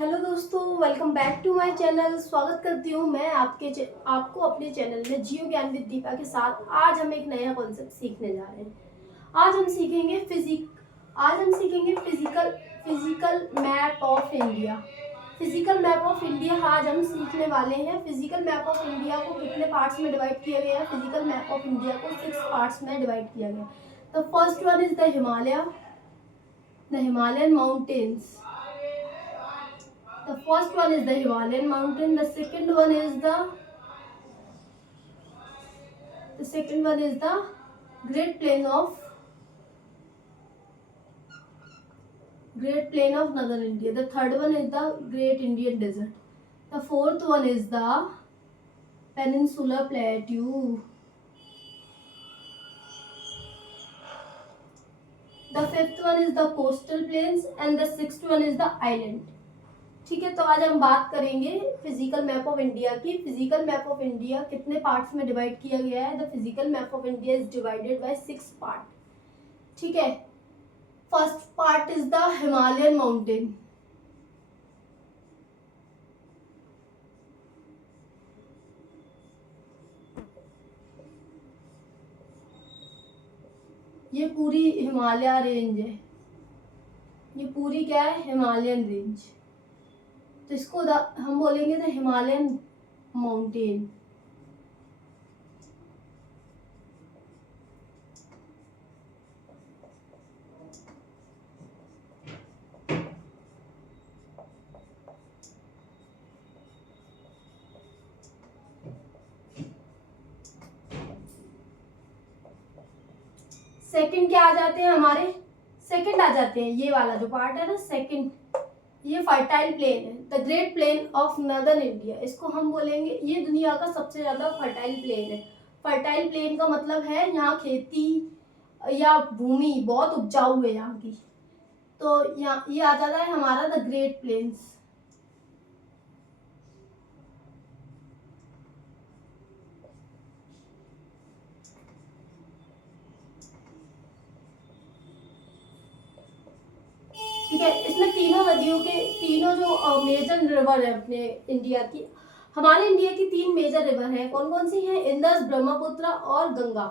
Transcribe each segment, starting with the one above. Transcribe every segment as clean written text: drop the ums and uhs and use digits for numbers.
Hello दोस्तों, welcome back to my channel. स्वागत करती हूँ मैं आपको अपने चैनल में जियो ज्ञान विद दीपा के साथ। आज हम एक नया कॉन्सेप्ट सीखने जा रहे हैं। आज हम सीखेंगे physical map of India. Physical map of India आज हम सीखने वाले हैं। फिजिकल मैप ऑफ इंडिया को कितने पार्ट्स में डिवाइड किया गया है? फिजिकल मैप ऑफ इंडिया को 6 पार्ट्स में डिवाइड किया गया। The first one is the Himalayan mountains. The first one is the Himalayan mountain. The second one is the Great Plain of Northern India. The third one is the Great Indian Desert. The fourth one is the Peninsular Plateau. The fifth one is the coastal plains and the sixth one is the island. ठीक है, तो आज हम बात करेंगे physical map of India की। Physical map of India कितने parts में डिवाइड किया गया है? The physical map of India is divided by 6 part. ठीक है, first part is the Himalayan mountain. ये पूरी हिमालय रेंज है। ये पूरी क्या है? Himalayan range. तो इसको हम बोलेंगे द हिमालयन माउंटेन। सेकंड क्या आ जाते हैं हमारे? सेकंड आ जाते हैं ये वाला जो पार्ट है ना, सेकंड, ये फर्टाइल प्लेन है। The great plain of northern India, इसको हम बोलेंगे ये दुनिया का सबसे ज्यादा फर्टाइल प्लेन है। फर्टाइल प्लेन का मतलब है यहाँ खेती या भूमि बहुत उपजाऊ है यहाँ की। तो यहाँ ये आ जाता है हमारा द ग्रेट प्लेन्स। ठीक है, इसमें तीनों नदियों के तीनों जो मेजर रिवर है अपने इंडिया की, हमारे इंडिया की 3 मेजर रिवर है। कौन कौन सी है? इंदस, ब्रह्मपुत्र और गंगा।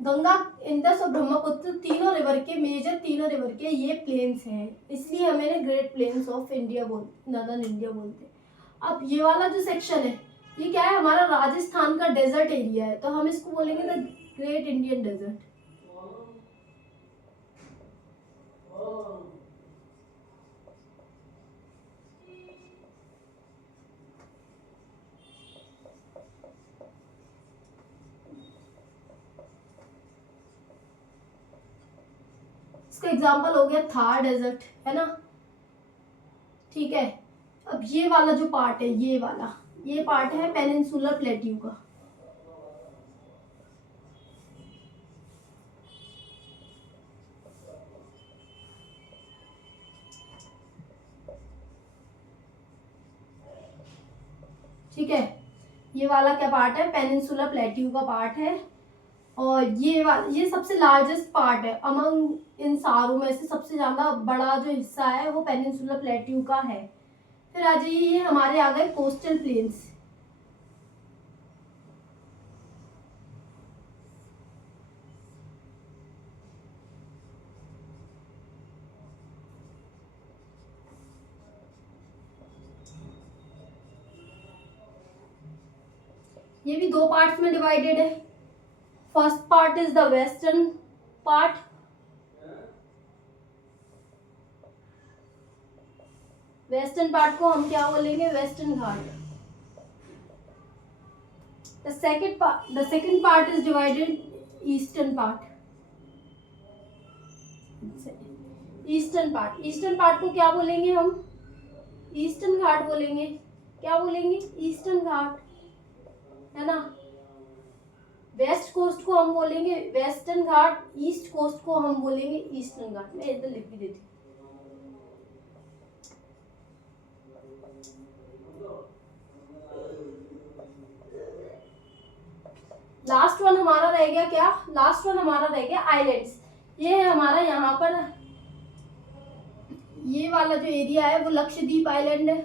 गंगा, इंदस और ब्रह्मपुत्र तीनों रिवर के ये प्लेन्स हैं, इसलिए हमें great plains of India northern India बोलते हैं। अब ये वाला जो सेक्शन है, ये क्या है? हमारा राजस्थान का डेजर्ट एरिया है, तो हम इसको बोलेंगे द ग्रेट इंडियन डेजर्ट। इसका एग्जाम्पल हो गया थार डेजर्ट, है ना। ठीक है, अब ये वाला जो पार्ट है, ये पार्ट है पेनिनसुलर प्लेट्यू का। ठीक है, ये वाला क्या पार्ट है? पेनिनसुलर प्लेट्यू का पार्ट है। और ये सबसे लार्जेस्ट पार्ट है अमंग इन सारों में से। सबसे ज्यादा बड़ा जो हिस्सा है वो पेनिनसुलर प्लेट्यू का है। फिर आ जाइए, ये हमारे आ गए कोस्टल प्लेन्स। ये भी 2 पार्ट्स में डिवाइडेड है। First part is the western part. Western part को हम क्या बोलेंगे? Western Ghat. The second part is divided eastern part. Eastern part को क्या बोलेंगे हम? ईस्टर्न घाट बोलेंगे। क्या बोलेंगे? ईस्टर्न घाट, है ना। वेस्ट कोस्ट को हम बोलेंगे वेस्टर्न घाट, ईस्ट कोस्ट को हम बोलेंगे ईस्टर्न घाट। मैं इधर लिख भी देती। लास्ट वन हमारा रह गया क्या? लास्ट वन हमारा रह गया आइलैंड्स। ये है हमारा यहाँ पर, ये ये वाला जो एरिया है वो लक्षद्वीप आइलैंड है।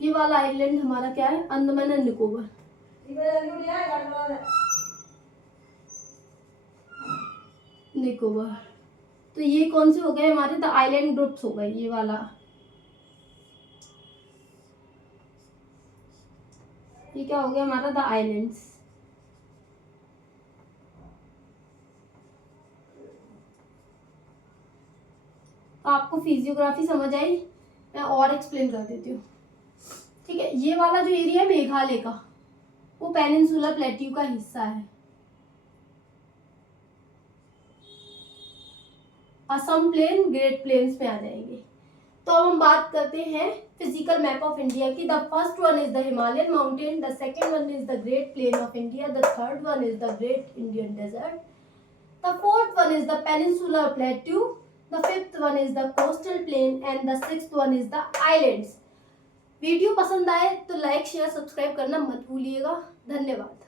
ये वाला आइलैंड हमारा क्या है, अंडमान एंड निकोबार। निकोबार। तो ये कौन से हो गए हमारे, द आइलैंड ग्रुप्स हो गए। ये वाला, ये क्या हो गया हमारा, द आइलैंड्स। तो आपको फिजियोग्राफी समझ आई, मैं और एक्सप्लेन कर देती हूँ। ठीक है, ये वाला जो एरिया है मेघालय का, वो पेनिनसुलर प्लेट्यू का हिस्सा है। असम प्लेन ग्रेट प्लेन्स में आ जाएंगे। तो अब हम बात करते हैं फिजिकल मैप ऑफ इंडिया की। The first one is the Himalayan mountain, the second one is the great plain of India, the third one is the great Indian desert, the fourth one is the peninsular plateau, the fifth one is the coastal plain and the sixth one is the islands. Video पसंद आए तो like share subscribe करना मत भूलिएगा। धन्यवाद।